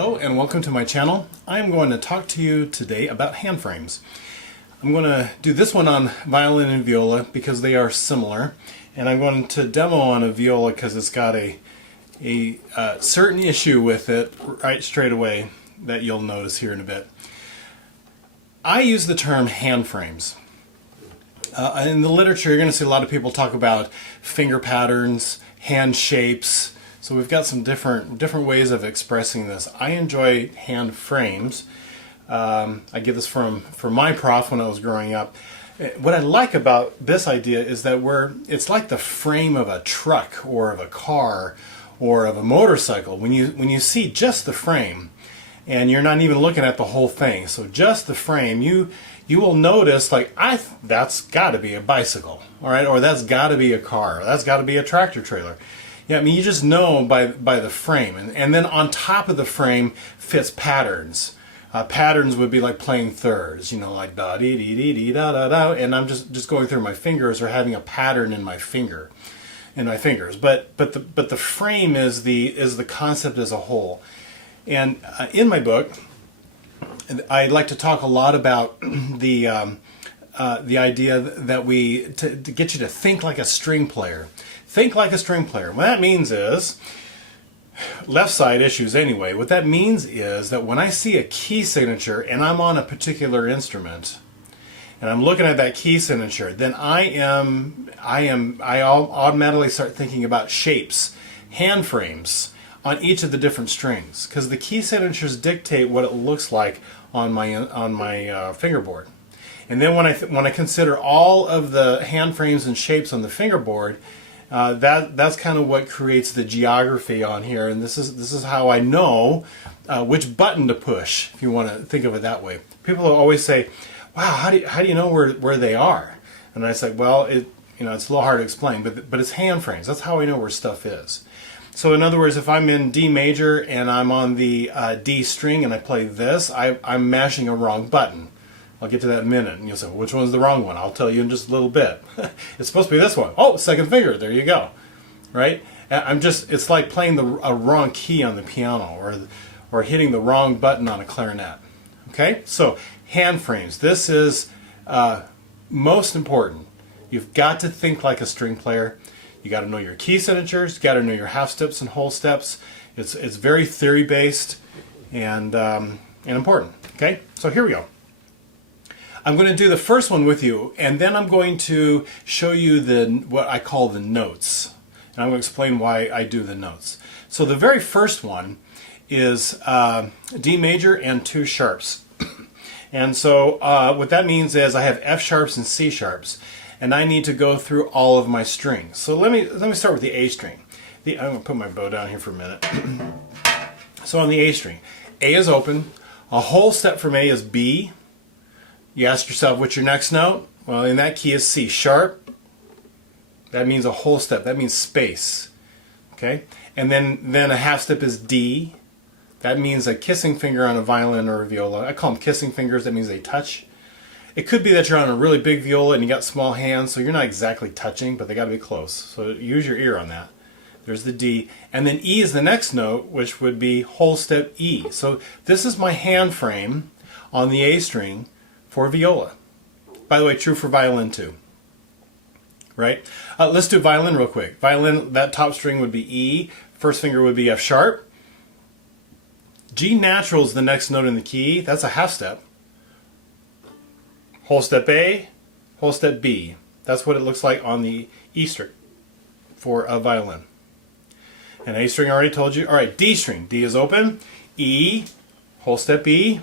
Hello and welcome to my channel. I'm going to talk to you today about hand frames. I'm going to do this one on violin and viola because they are similar, and I'm going to demo on a viola because it's got a certain issue with it right straight away that you'll notice here in a bit. I use the term hand frames. In the literature, you're going to see a lot of people talk about finger patterns, hand shapes. So we've got some different ways of expressing this. I enjoy hand frames. I get this from my prof when I was growing up. What I like about this idea is that it's like the frame of a truck or of a car or of a motorcycle. When you see just the frame, and you're not even looking at the whole thing, so just the frame, you will notice, like, that's got to be a bicycle, all right, or that's got to be a car, or that's got to be a tractor trailer. Yeah, I mean, you just know by the frame, and then on top of the frame fits patterns. Patterns would be like playing thirds, you know, like da dee dee dee dee da da da, and I'm just going through my fingers or having a pattern in my fingers. But the frame is the concept as a whole. And in my book, I like to talk a lot about the idea that to get you to think like a string player. Think like a string player. What that means is, left side issues anyway, what that means is that when I see a key signature and I'm on a particular instrument, and I'm looking at that key signature, then I automatically start thinking about shapes, hand frames on each of the different strings, because the key signatures dictate what it looks like on my fingerboard. And then when I consider all of the hand frames and shapes on the fingerboard, that's kind of what creates the geography on here, and this is how I know which button to push, if you want to think of it that way. People always say, "Wow, how do you know where they are?" And I say, "Well, it's a little hard to explain, but it's hand frames. That's how I know where stuff is." So in other words, if I'm in D major and I'm on the D string and I play this, I'm mashing a wrong button. I'll get to that in a minute, and you'll say, well, which one's the wrong one? I'll tell you in just a little bit. It's supposed to be this one. Oh, second finger, there you go. Right? It's like playing a wrong key on the piano or hitting the wrong button on a clarinet. Okay? So, hand frames. This is most important. You've got to think like a string player. You got to know your key signatures. You got to know your half steps and whole steps. It's very theory based and important. Okay? So here we go. I'm going to do the first one with you, and then I'm going to show you what I call the notes. And I'm going to explain why I do the notes. So the very first one is D major and 2 sharps. And so what that means is I have F sharps and C sharps, and I need to go through all of my strings. So let me start with the A string. I'm going to put my bow down here for a minute. So on the A string, A is open. A whole step from A is B. You ask yourself, what's your next note? Well, in that key is C sharp. That means a whole step. That means space. Okay? And then a half step is D. That means a kissing finger on a violin or a viola. I call them kissing fingers. That means they touch. It could be that you're on a really big viola and you got small hands, so you're not exactly touching, but they got to be close. So use your ear on that. There's the D. And then E is the next note, which would be whole step E. So this is my hand frame on the A string for viola. By the way, true for violin too. Right? Let's do violin real quick. Violin, that top string would be E. First finger would be F sharp. G natural is the next note in the key. That's a half step. Whole step A, whole step B. That's what it looks like on the E string for a violin. And A string I already told you. All right, D string. D is open. E, whole step E.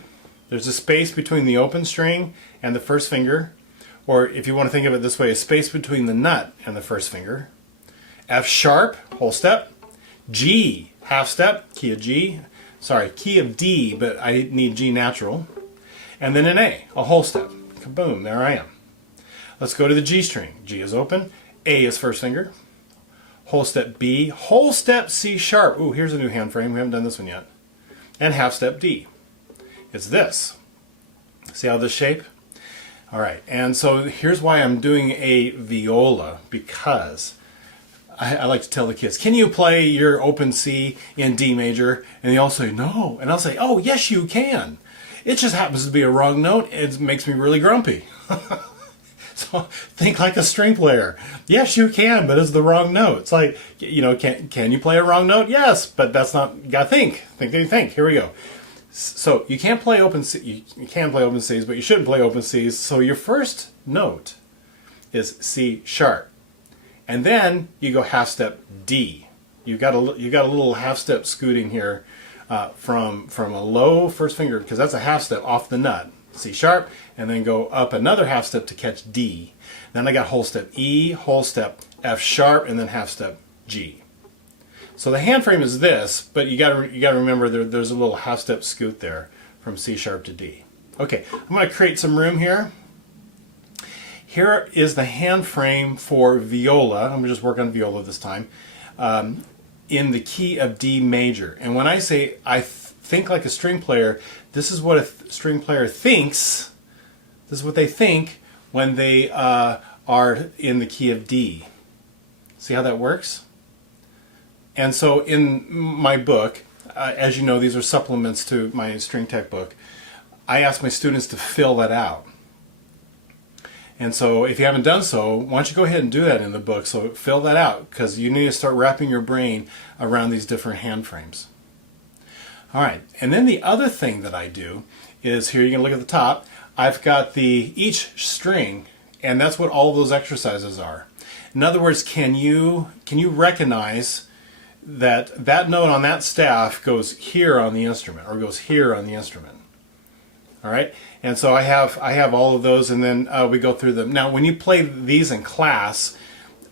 There's a space between the open string and the first finger, or if you want to think of it this way, a space between the nut and the first finger. F sharp, whole step. G, half step, key of G. Sorry, key of D, but I need G natural. And then an A, a whole step. Kaboom, there I am. Let's go to the G string. G is open. A is first finger. Whole step B, whole step C sharp. Ooh, here's a new hand frame. We haven't done this one yet. And half step D. It's this. See how this shape? All right, and so here's why I'm doing a viola, because I like to tell the kids, can you play your open C in D major? And they all say, no. And I'll say, oh, yes, you can. It just happens to be a wrong note. It makes me really grumpy. So think like a string player. Yes, you can, but it's the wrong note. It's like, you know, can you play a wrong note? Yes, but that's not, you gotta think. Think. Here we go. So you can't play open C, you can play open Cs, but you shouldn't play open Cs. So your first note is C sharp. And then you go half step D. You got a little half step scooting here from a low first finger, because that's a half step off the nut. C sharp, and then go up another half step to catch D. Then I got whole step E, whole step F sharp, and then half step G. So the hand frame is this, but you got to remember there's a little half step scoot there from C sharp to D. Okay, I'm going to create some room here. Here is the hand frame for viola. I'm going to just work on viola this time. In the key of D major. And when I say I think like a string player, this is what a string player thinks. This is what they think when they are in the key of D. See how that works? And so in my book, as you know, these are supplements to my string tech book, I ask my students to fill that out. And so if you haven't done so, why don't you go ahead and do that in the book. So fill that out, because you need to start wrapping your brain around these different hand frames. All right, and then the other thing that I do is, here you can look at the top, I've got each string, and that's what all of those exercises are. In other words, can you recognize that that note on that staff goes here on the instrument, or goes here on the instrument? All right, and so I have all of those, and then we go through them. Now, when you play these in class,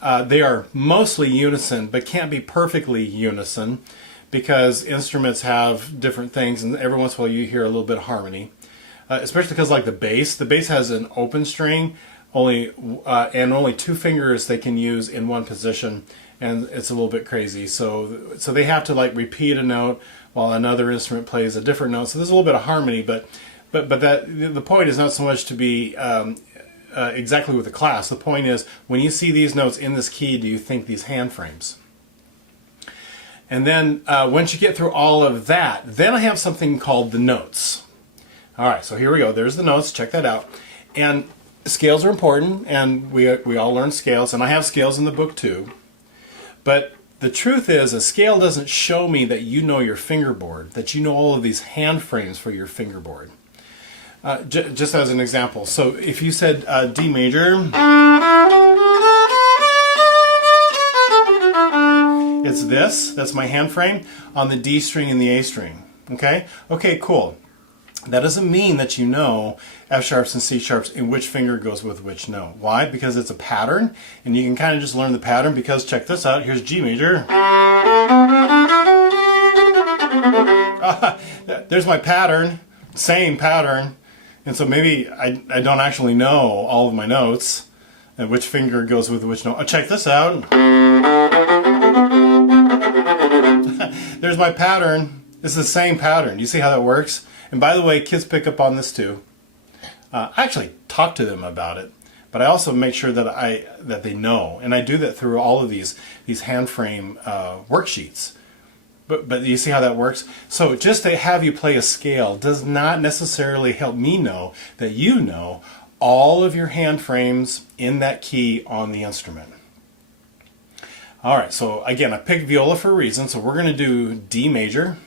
they are mostly unison, but can't be perfectly unison, because instruments have different things, and every once in a while you hear a little bit of harmony. Especially because, like the bass has an open string, and only two fingers they can use in one position, and it's a little bit crazy. So they have to like repeat a note while another instrument plays a different note. So there's a little bit of harmony, but the point is not so much to be exactly with the class. The point is, when you see these notes in this key, do you think these hand frames? And then once you get through all of that, then I have something called the notes. All right, so here we go. There's the notes. Check that out. And scales are important, and we all learn scales, and I have scales in the book too. But the truth is, a scale doesn't show me that you know your fingerboard, that you know all of these hand frames for your fingerboard. Just as an example, so if you said D major, it's this. That's my hand frame on the D string and the A string. Okay? Okay, cool. That doesn't mean that you know F sharps and C sharps and which finger goes with which note. Why? Because it's a pattern, and you can kind of just learn the pattern, because check this out. Here's G major. There's my pattern, same pattern. And so maybe I don't actually know all of my notes and which finger goes with which note. Oh, check this out. There's my pattern. It's the same pattern. You see how that works? And by the way, kids pick up on this too. I actually talk to them about it, but I also make sure that they know, and I do that through all of these hand frame worksheets. But you see how that works? So just to have you play a scale does not necessarily help me know that you know all of your hand frames in that key on the instrument. All right, so again, I picked viola for a reason, so we're going to do D major.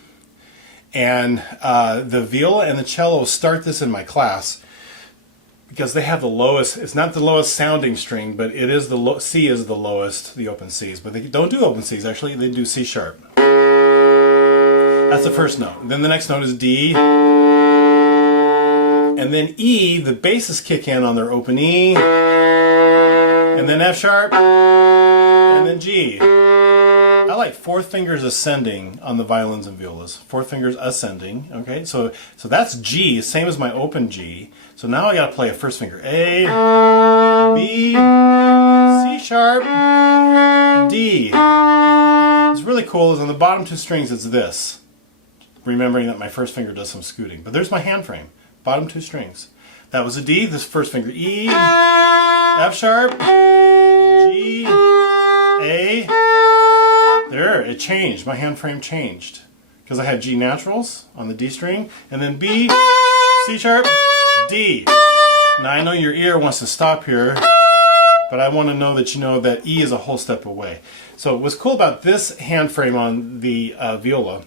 And the viola and the cello start this in my class because they have the lowest. It's not the lowest sounding string, but it is the C is the lowest, the open Cs. But they don't do open Cs, actually. They do C sharp. That's the first note. Then the next note is D. And then E, the basses kick in on their open E. And then F sharp. And then G. I like fourth fingers ascending on the violins and violas. Fourth fingers ascending. Okay, so that's G, same as my open G. So now I got to play a first finger. A, B, C sharp, D. What's really cool is on the bottom two strings it's this. Remembering that my first finger does some scooting. But there's my hand frame. Bottom two strings. That was a D, this first finger E, F sharp, G, A, there, it changed. My hand frame changed. Because I had G naturals on the D string, and then B, C sharp, D. Now I know your ear wants to stop here, but I want to know that you know that E is a whole step away. So what's cool about this hand frame on the viola,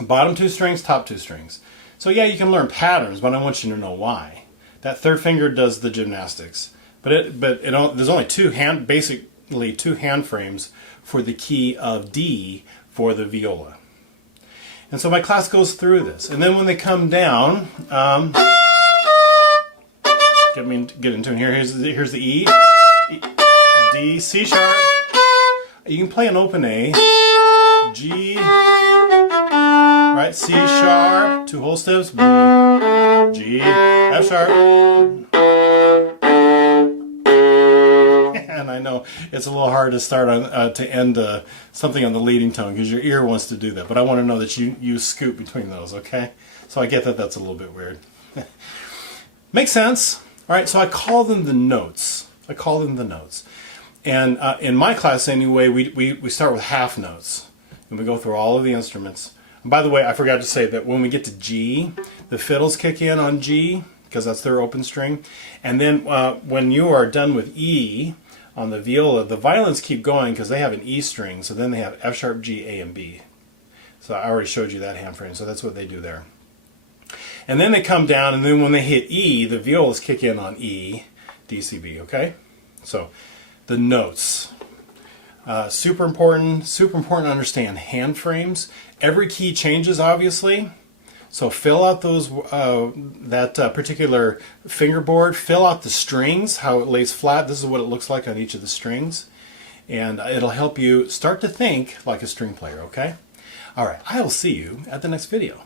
bottom 2 strings, top 2 strings. So yeah, you can learn patterns, but I want you to know why. That third finger does the gymnastics. But there's only basically two hand frames for the key of D for the viola. And so my class goes through this. And then when they come down, get into it here. Here's the E, D, C sharp. You can play an open A, G, right, C sharp, 2 whole steps, B, G, F sharp. And I know it's a little hard to start on to end something on the leading tone because your ear wants to do that. But I want to know that you scoot between those, okay? So I get that that's a little bit weird. Makes sense. All right, so I call them the notes. And in my class anyway, we start with half notes. And we go through all of the instruments. And by the way, I forgot to say that when we get to G, the fiddles kick in on G because that's their open string. And then when you are done with E on the viola, the violins keep going because they have an E string. So then they have F sharp, G, A, and B. So I already showed you that hand frame. So that's what they do there. And then they come down, and then when they hit E, the violas kick in on E, D, C, B, okay? So the notes. Super important to understand hand frames. Every key changes, obviously. So fill out those that particular fingerboard. Fill out the strings, how it lays flat. This is what it looks like on each of the strings. And it'll help you start to think like a string player, okay? All right, I'll see you at the next video.